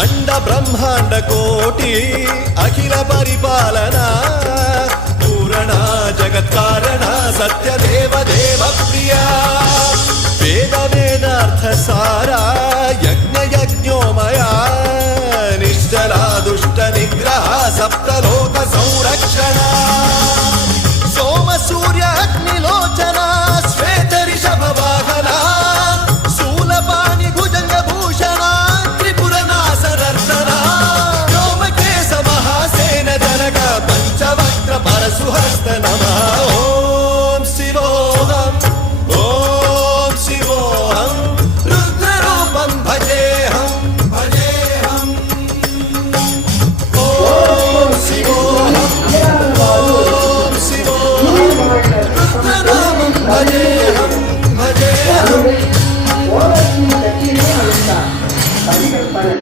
అండ బ్రహ్మాండ కోటి అఖిల పరిపాలన పూరణ జగత్కారణ సత్యదేవ దేవ ప్రియా వేద వేదార్థ సారా యజ్ఞ యజ్ఞోమయ